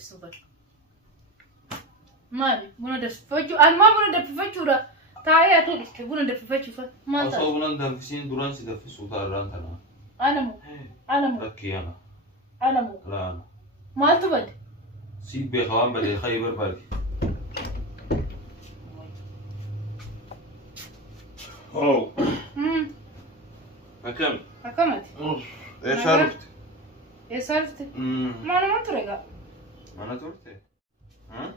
super. Mali, buna da faju, alma buna da faju ra. Ta ya to iske buna da faju fa. Mata. Aso buna da fisin duran si da fisu ta ran tana. Alamu. Rakiyana. Alamu. La. Maltu bad. Si be khawam bale khaybar barki. Oh. Akam. Akamat. ايش عرفت؟ ايش عرفت؟ ما انا ما انطرق. ما انا تركت. ها؟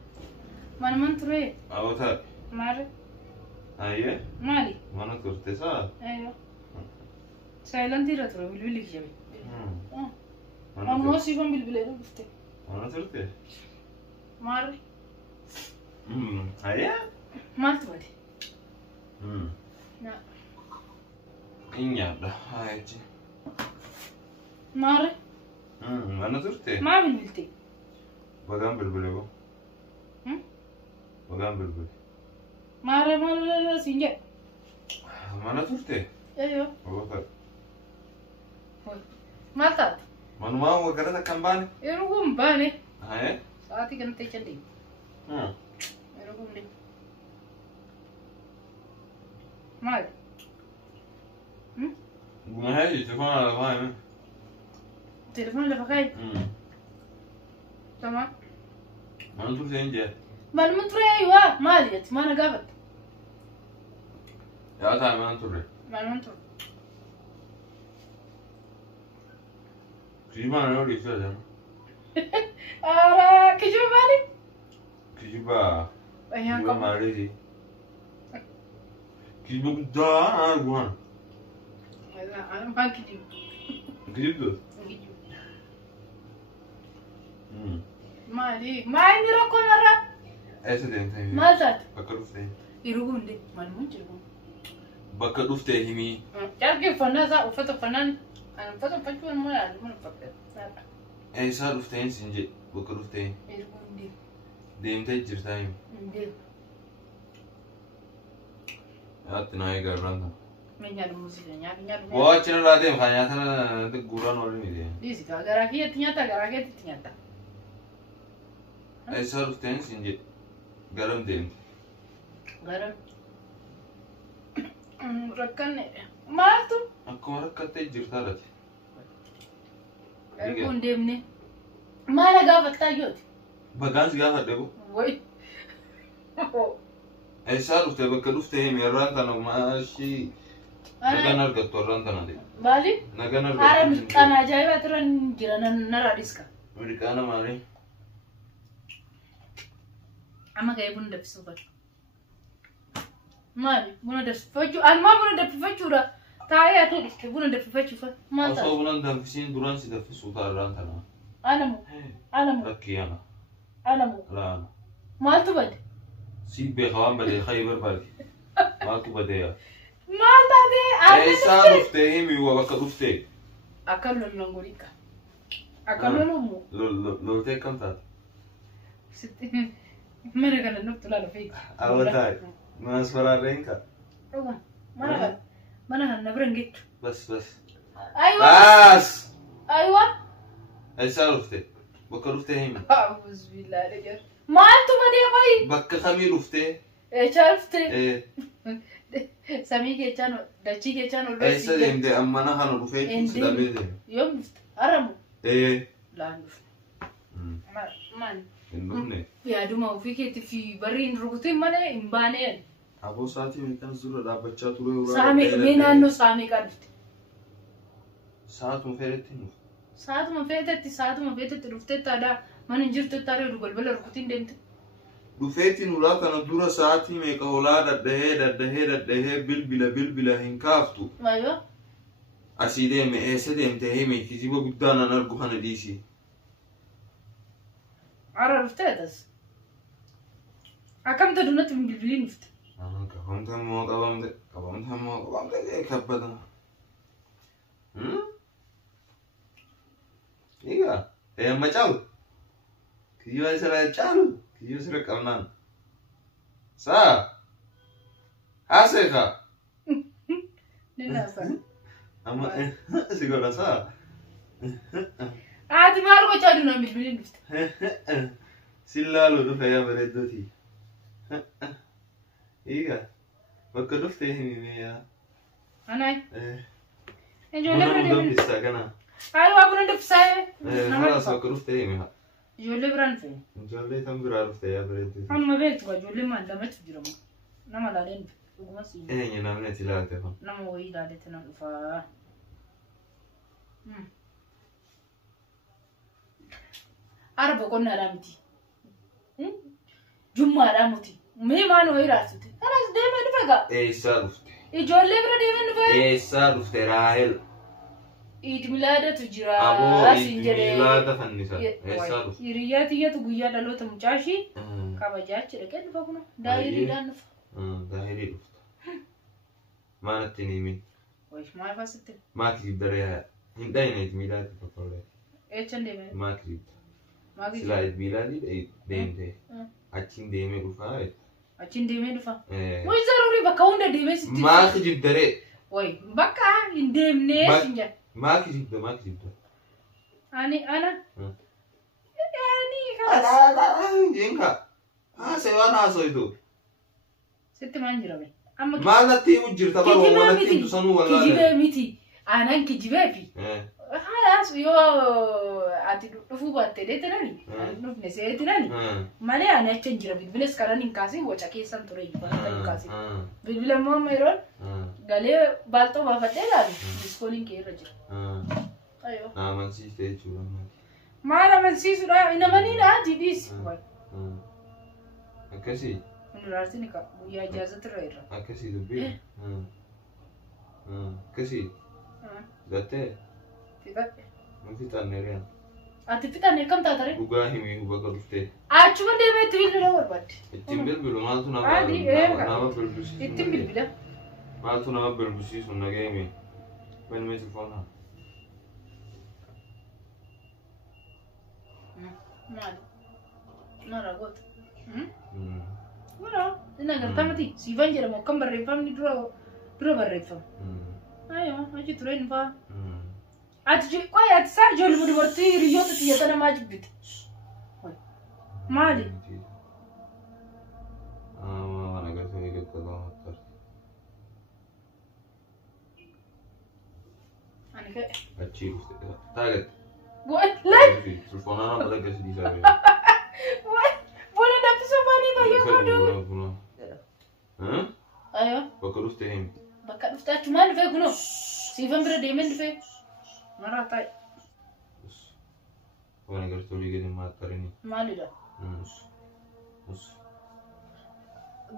ما انا ما انطرق. اوتار. مالك؟ ايه؟ مالي. ما انا تركت صح؟ ايوه. سايلنت يرترو بالبلي جابي. انا ما سيفهم بالبلي رفت. انا تركت. ماري. ايه؟ ما تبدي. لا. إني لا هاي ماري. أنا زرته. ما بالبلتي. بقام بالبلو. بقام بالبلو. ماري ما لا سينجا. ما أنا زرته. أيوه. والله. ما تات. ما هو قرأنا كم باني؟ يروحون باني. هاي. ساعتي كنت تجلي. يروحون لي. مالي. ما هي تلفون على فاهم. تلفون اللي بخير. تمام. ما أنتم زين جاي. ما المنطرة أيوة ماليت ما أنا قابت. يا تعال ما أنتم ري. ما المنطرة. كيجيبا أنا أوري شو هذا. أرا كيجيبا مالي. كيجيبا. أيها كيجيبا مالي. كيجيبا قدام أنا أقول. أنا ما كيجيب. كيجيبا. مالي ما عندي ركون مرة. إيش ده أنت؟ ما زاد. بكرة فين؟ يروحون لي ما المنطرة. بكرة فين همي؟ تعرف فنان ذا وفتح فنان. أنا فتح فجوا ما نفكر. إيش صار فين سنجي؟ بكرة فين؟ يروحون لي. ديم تجر تايم. يا تناي قررنا. من يا الموسيقى يا. واتشنا راديم خانيا ثنا تقولان ولا ميديا. ديسك أجراكية تنياتا أجراكية تنياتا. إيش صار فين سنجي؟ قرم ديم. قرم. ركني. مالتو. أكو مرة تجر ثالث. يروحون ديمني. ما أنا قافت تاجود. بقانس قافت دبو. وي. إيش صار فين بكرة فين ميران ثنا ماشي. نجانا رجعت وران ثنا دي. بالي. نجانا رجعت. هارم أنا جايبة ترى نجرنا نرى ديسكا. أمريكانا مالي. أما جايبون ده بسوبر. مالي بونا ده فجو أنا ما بونا ده فجو را. تايا تو إسكي بونا ده فجو فا. ما تا. أصلا بونا ده فيسين دوران سيدا في سوتا ران ثنا. أنا مو. ركيانا. أنا مو. لا. ما تبدي. سيب بخوام بدي خيبر بالي. ما تبدي يا. ما تبدي. إيش صار فين همي وبكرة فين؟ أكمل لونغوريكا. أكمل لونغو. لو تكم تات. ستين. مرة كنا نبتلا فيك. أوتاي. ما أسمع رينكا. روما. ما أنا نبرنجيك. بس. أيوة. بس. أيوة. إيش صار فين؟ بكرة فين؟ أعوذ بالله رجال. ما أنتم بدي أقول. بكرة خمير فين؟ إيش عرفت؟ إيه. سامي كيتشانو داشي كيتشانو إيش سليم ده أما أنا خانو رفيق سيدا بيده. يوم نفت أرمو. إيه. لا نفت. ما إنه يا دوما وفيك في برين ركوتين ماله إمبانين. أبو ساتي من كان زور لا بتشا تروي ورا. سامي مين أنو سامي كارفت. ساعات مفيرتين. ساعات ما فيتت رفت تادا ما نجرت تاري رجول بلا ركوتين دنت. رفيتين ولا كان دورا ساعتي ميك أولاد ده بل هنكافتو. أيوة. أسيدي مي أسيدي متهمي كذيبا قدانا نرجو هنا ديسي. عرفت هذاس. أكمل تدونت من بالبلين نفت. أنا كفهمت هم إيه كبدنا. إيجا إيه ما جاو. كيو سر جالو كيو سر كمان. سا. هاسيكا. لناسا. أما سيقول سا. Ati maal gochaa jiru namni bilbilin dhufte. Sillaalu dhufe yaa bareeddoti. Eega bakka dhuftee himime yaa. Anaay. Ijoollee biraan deemaa kana. Ayi waa buna dhufsaa. Hawaasa bakka dhuftee hime haa. Ijoollee biraan dhufe. Ijoollee tan biraa dhuftee yaa bareeddoti. Amma beektu kaa ijoollee maal lamatti jira moo. Nama laaleen dhufe. Dhuguma siin. Eenyu namni ati ilaalte kun. Nama wayii ilaaleetti nama dhufaa. Arba qonnaadhaa miti. Jummaadhaa miti. Mee maan wayii raasute. Kanas deemee dhufe gaa. Eessaa dhufte? Ijoollee bira deemee dhufe. Eessaa dhufte Raahel? Iid milaadatu jira. Aboo iid milaada fannisa. Eessaa dhufte? Hiriyyaa tiyyatu guyyaa dhaloota mucaashii kabajaachi dhaqee dhufa kuna. Daahiriidhaan dhufa. Daahirii dhufta. Maanatti ni himi? Maal faasitte? Maakii daree hin dhayineet miilaati tokkollee. Eechan deemee? Maakii. Silaa iid miilaadii deemtee. Achiin deemee dhufaa. Achiin deemee dhufa. Wayii zarurii bakka hunda deemee sitti. Maakii jibdaree. Wayii bakka hin deemnee sinja. Maakii jibda maakii jibda. Ana. Jenka. Haasee waan haasoitu. Sitti maan jirame? Maal natti himu jirta baroo walatti himtu sanuu wallaale. Kijibee miti. Aanaan kijibee fi. Haalaas yoo ati dhufuu baattee deetinani. Dhufne seetinani. Malee ani achi hin jira bilbiles kanan hin kaasin waca keessan ture hin kaasin. Bilbila immoo amma yeroon galee baalxoo baafadhee ilaalu diskooliin kee irra jira. Amansiistee jechuudha. Maal amansiisudha? Hin amaniidha didhiis. Akkasii. Raartiin guyyaa ijaazatti irra irra. Akkasii dubbii. Akkasii. Gattee. Fixadhe. Fixanne re'aan. Ati fixanne kam taatare? Dhugaa himii bakka dhuftee. Achuma deemee itti bilbila barbaadde. Ittiin bilbilu maaltu nama bilbisiisu. Ittiin bilbila. Maaltu nama bilbisiisu nageemi. Banimee telefoonaa. Maali? Mara goota. Mara. Inni agartamati. Siifan jedhamu akkam barreeffamni dura barreeffama. Ayyoo achi ture hin faa. Ati qoy ati saa ijoollee dubartii hiriyoota xiyyeeta namaa jibbite. Maali? Waan agartee eeggattoota mattaati. Ani ka'e. Achii dhufte. Taagatti. Wallahi. Telefoonaa nama laggasiisaa bee. Buna dabbisuu maanii baay'ee godhu. Ayyoo. Bakka dhuftee himi. Bakka dhuftee achumaan dhufee kunoo. Siifan bira deemee dhufee. Maraa taa'e. Waan agartee olii gadi maattarini. Maalidha?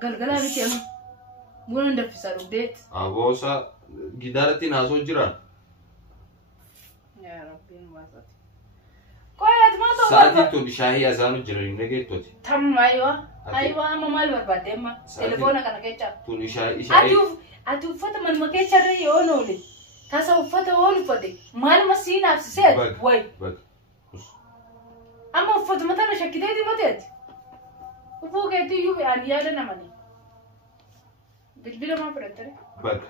Galgalaa miti amma. Buna daffisaa dhugdeetti. Aboosa gidaaratti naasoo jira. Yaa rabbiin waasaati. Qoy ati maal ta'u? Sa'aatiin tun shaahii azaanu jiran nageettooti. Tamma ayiwa. Ayiwa amma maal barbaadde amma? Telefoona kana keessa. Tun shaahii. Ati uffata manuma keessa irra yoo noole. Tasa uffata waan uffate maal masiinaaf siseet way. Amma uffata mataa shakkiteeti mateeti. Ufuu keetii iyyuu ani yaada namani. Bilbila maa fudhattare? Bakka.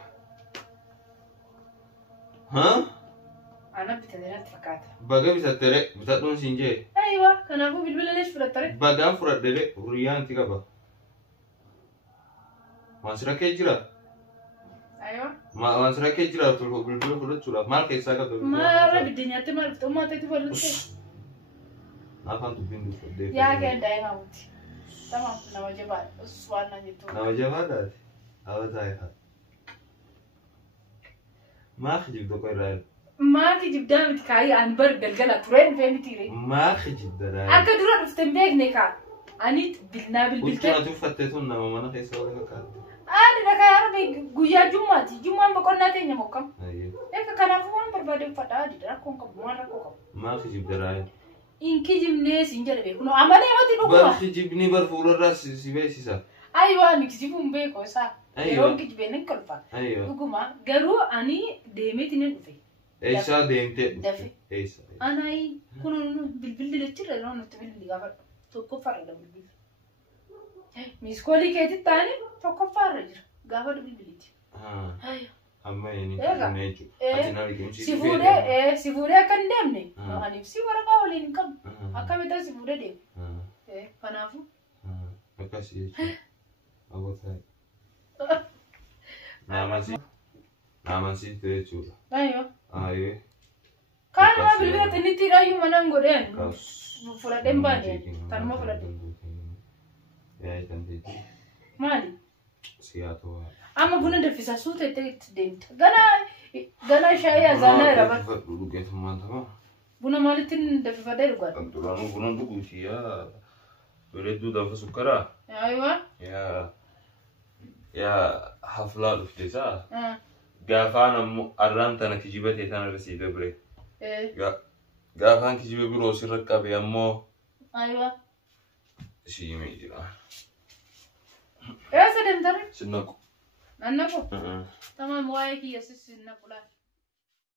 Haa? Ana bitatee natti fakkaata. Baga bitattere bitadhuun siin jee. Ayiwa kanaafuu bilbila lees fudhattare? Bagaan fudhadhee huriyyaan itti qaba. Waan sira kee jira? Ayiwa. Waan sira kee jira bilbila fudhachuudhaaf maal keessaa qabda? Maara biddeenyaatti maal fixummaa ta'etti fudhatte? Afaan dubbiin dubbadhee. Yaa kee daa'ima muti. Tamam nama jabaadha. Uswaan na jettu. Nama jabaadhaati. Hawa taa'e. Maaf jibda qoy irraa. Maaki jibdaa miti kaayii ani bar galgala tureen dhufee miti ree. Maaf jibda raa. Akka dura dhufte hin beekne kaa. Ani bilnaa bilbiltee. Ultuun ati uffattee tun nama mana keessa wal fakkaata. Ani dhagaa harbi guyyaa jummaati. Jummaan boqonnaa teenya mokkam. Eega kanaafuu waan barbaade uffadha adii rakkoon qabu waan rakkoo qabu. Maaf jibda raa. Inki jibnee siin jedhe beeku. Amalee mati dhuguma. Barfi jibni bar fuularraa si beeksisa. Ayiwa ani kijibuun beeku isaa. Yeroo kijibee ni kolfa. Dhuguma garuu ani deemeeti ni dhufe. Eessaa deemtee dhufe. Eessa. Anayi kun bilbilli lachirra yeroo nuti bilbilli gaafadhu. Tokkoffaarra bilbilli. Miiskoolii keetti taane tokkoffaarra jira. Gaafadhu bilbiliiti. Amma ini Ega. neju. Eh. Ati nari kimchi. Si fuudhee akka hin deemne. Aniif si waraqaa waliin hin qabu. Akkamitti si fuudhee deeme. Kanaafuu. Akkasii jechuudha. Hawwataa. Naamansiifte jechuudha. Ayyoo. Ayyee. Kaanuma bilbila xinnitti dhaayyuu manaan godheen. Fudhadheen baadheen. Tanuma fudhadhe. Yaa dandeetti. Maali? Siyaatoo. Amma buna danfisaa suuteetti itti deemta. Ganaa shaayii azaanaa irra bara. Dhugeeffammaan ta'a. Buna maalitti danfifadhee dhugaadha? Duraanuu buna dhuguuti yaa. Bareedduu danfa sukkaraa. Ayyoo. Yaa haflaa dhufte isaa. Gaafaan ammoo arraan tana kijibatee tana irra sii dabre. Gaafaan kijiba biroo sirra qabe ammoo. Ayyoo. Siimee jira. Eessa deemtare? Sinnaqu. Nannaqu? Tamam waa'ee kiyya sinnaqu laata.